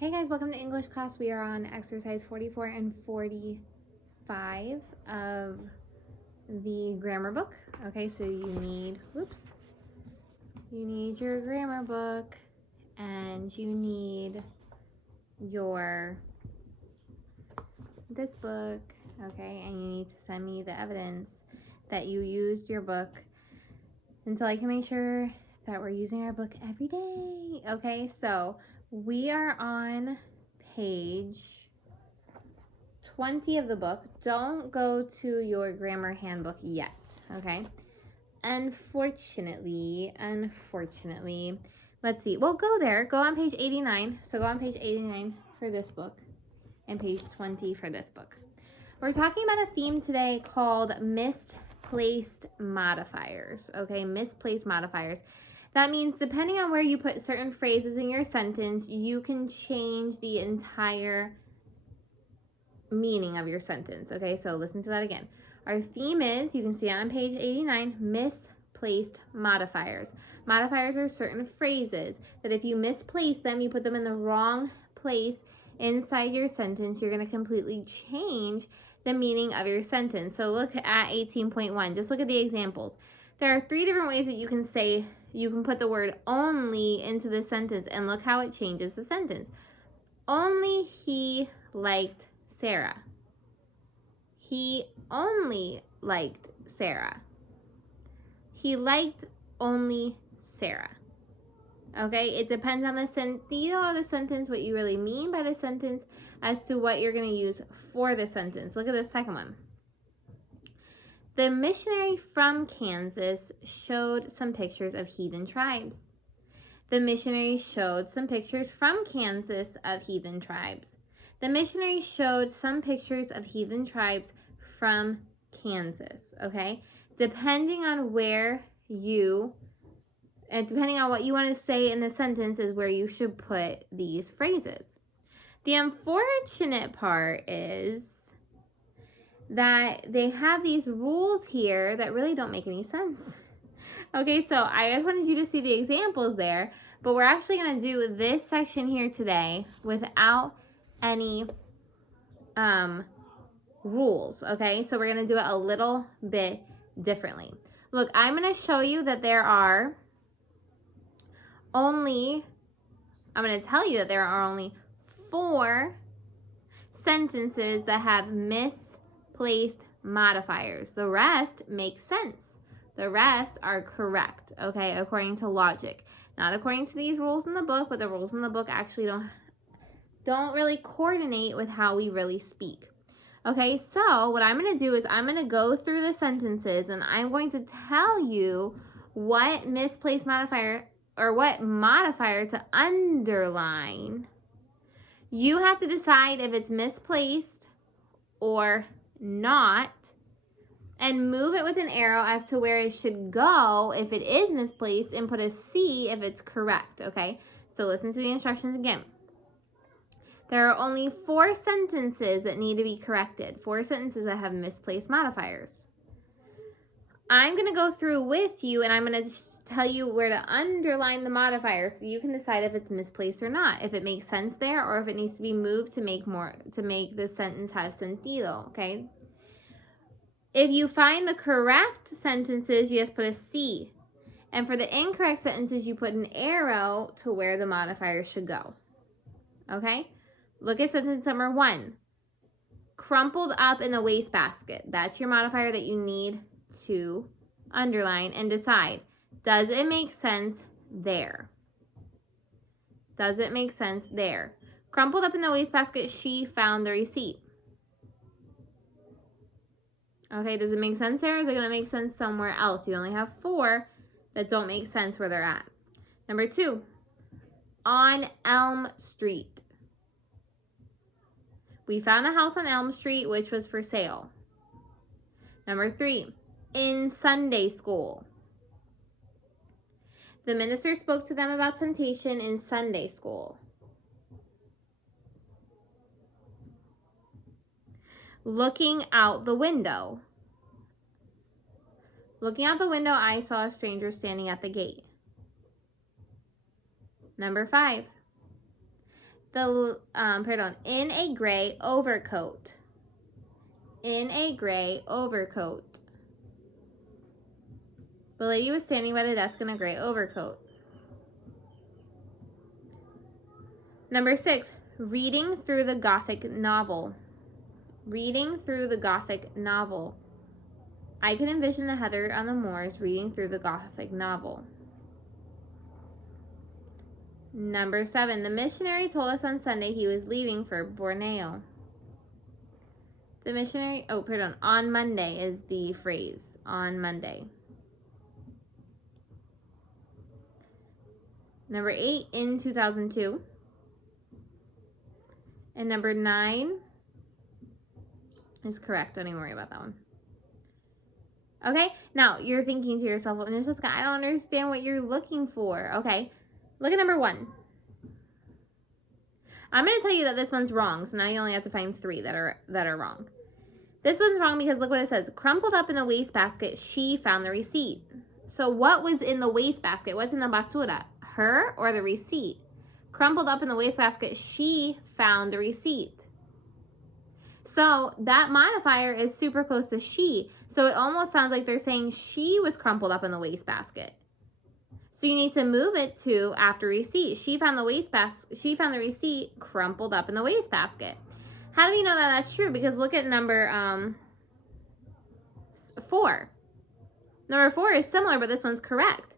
Hey guys, welcome to English class. We are on exercise 44 and 45 of the grammar book. Okay, so you need your grammar book and you need this book, okay, and you need to send me the evidence that you used your book until I can make sure that we're using our book every day. Okay, so we are on page 20 of the book. Don't go to your grammar handbook yet, okay? Unfortunately, let's see. Well, go there. Go on page 89. So go on page 89 for this book and page 20 for this book. We're talking about a theme today called misplaced modifiers, okay? Misplaced modifiers. That means depending on where you put certain phrases in your sentence, you can change the entire meaning of your sentence. Okay, so listen to that again. Our theme is, you can see it on page 89, misplaced modifiers. Modifiers are certain phrases that if you misplace them, you put them in the wrong place inside your sentence, you're going to completely change the meaning of your sentence. So look at 18.1. Just look at the examples. There are 3 different ways that you can put the word only into the sentence, and look how it changes the sentence. Only he liked Sarah. He only liked Sarah. He liked only Sarah. Okay, it depends on the sentido of the sentence, what you really mean by the sentence, as to what you're going to use for the sentence. Look at the second one. The missionary from Kansas showed some pictures of heathen tribes. The missionary showed some pictures from Kansas of heathen tribes. The missionary showed some pictures of heathen tribes from Kansas, okay? Depending on what you want to say in the sentence is where you should put these phrases. The unfortunate part is that they have these rules here that really don't make any sense. Okay, so I just wanted you to see the examples there, but we're actually going to do this section here today without any rules, okay? So we're going to do it a little bit differently. Look, I'm going to show you that there are only 4 sentences that have misplaced modifiers. The rest make sense. The rest are correct, okay, according to logic. Not according to these rules in the book, but the rules in the book actually don't really coordinate with how we really speak. Okay, so what I'm going to do is I'm going to go through the sentences and I'm going to tell you what misplaced modifier or what modifier to underline. You have to decide if it's misplaced or not and move it with an arrow as to where it should go if it is misplaced and put a C if it's correct, okay? So listen to the instructions again. There are only 4 sentences that need to be corrected, 4 sentences that have misplaced modifiers. I'm going to go through with you and I'm going to tell you where to underline the modifier so you can decide if it's misplaced or not, if it makes sense there or if it needs to be moved to make the sentence have sentido, okay? If you find the correct sentences, you just put a C. And for the incorrect sentences, you put an arrow to where the modifier should go, okay? Look at sentence number 1. Crumpled up in the wastebasket. That's your modifier that you need to underline and decide. Does it make sense there? Does it make sense there? Crumpled up in the wastebasket, she found the receipt. Okay, does it make sense there? Or is it going to make sense somewhere else? You only have 4 that don't make sense where they're at. Number 2, on Elm Street. We found a house on Elm Street which was for sale. Number 3, in Sunday school. The minister spoke to them about temptation in Sunday school. Looking out the window. Looking out the window, I saw a stranger standing at the gate. Number 5. in a gray overcoat. In a gray overcoat. The lady was standing by the desk in a gray overcoat. Number 6, reading through the Gothic novel. Reading through the Gothic novel. I can envision the heather on the moors reading through the Gothic novel. Number 7, the missionary told us on Sunday he was leaving for Borneo. The missionary, on Monday is the phrase, on Monday. Number 8, in 2002. And number 9 is correct. Don't even worry about that one. Okay, now you're thinking to yourself, well, Jessica, I don't understand what you're looking for. Okay, look at number 1. I'm going to tell you that this one's wrong, so now you only have to find 3 that are wrong. This one's wrong because look what it says. Crumpled up in the wastebasket, she found the receipt. So what was in the wastebasket? What's in the basura? Her or the receipt? Crumpled up in the wastebasket, she found the receipt. So that modifier is super close to she. So it almost sounds like they're saying she was crumpled up in the wastebasket. So you need to move it to after receipt. She found the receipt crumpled up in the wastebasket. How do we know that that's true? Because look at number 4. Number 4 is similar, but this one's correct.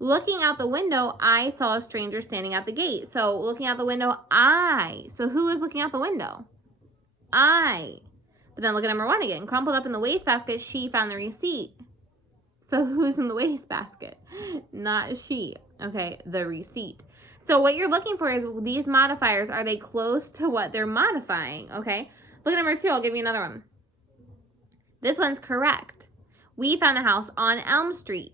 Looking out the window, I saw a stranger standing at the gate. So looking out the window, I. So who is looking out the window? I. But then look at number 1 again. Crumpled up in the wastebasket, she found the receipt. So who's in the wastebasket? Not she. Okay, the receipt. So what you're looking for is these modifiers. Are they close to what they're modifying? Okay. Look at number 2. I'll give you another one. This one's correct. We found a house on Elm Street.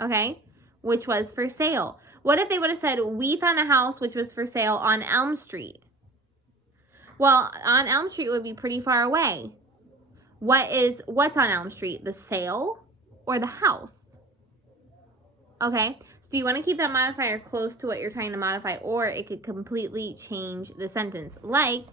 Okay, which was for sale. What if they would have said, we found a house which was for sale on Elm Street? Well, on Elm Street would be pretty far away. What's on Elm Street? The sale or the house? Okay, so you want to keep that modifier close to what you're trying to modify, or it could completely change the sentence. Like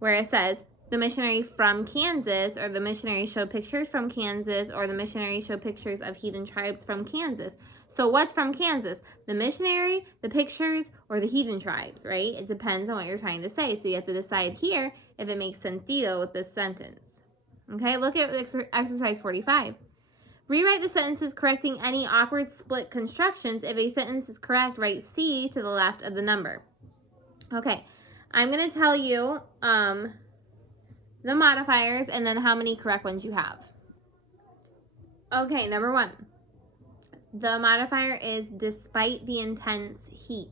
where it says, the missionary from Kansas, or the missionary showed pictures from Kansas, or the missionary showed pictures of heathen tribes from Kansas. So what's from Kansas? The missionary, the pictures, or the heathen tribes, right? It depends on what you're trying to say. So you have to decide here if it makes sentido with this sentence. Okay, look at exercise 45. Rewrite the sentences correcting any awkward split constructions. If a sentence is correct, write C to the left of the number. Okay, I'm going to tell you the modifiers and then how many correct ones you have. Okay, number 1. The modifier is despite the intense heat.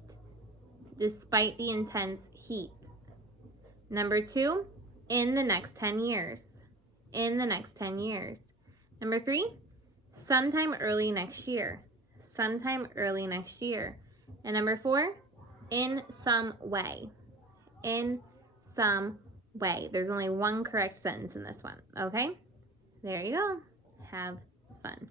Despite the intense heat. Number 2, in the next 10 years. In the next 10 years. Number 3, sometime early next year. Sometime early next year. And number 4, in some way. In some way. There's only one correct sentence in this one. Okay? There you go. Have fun.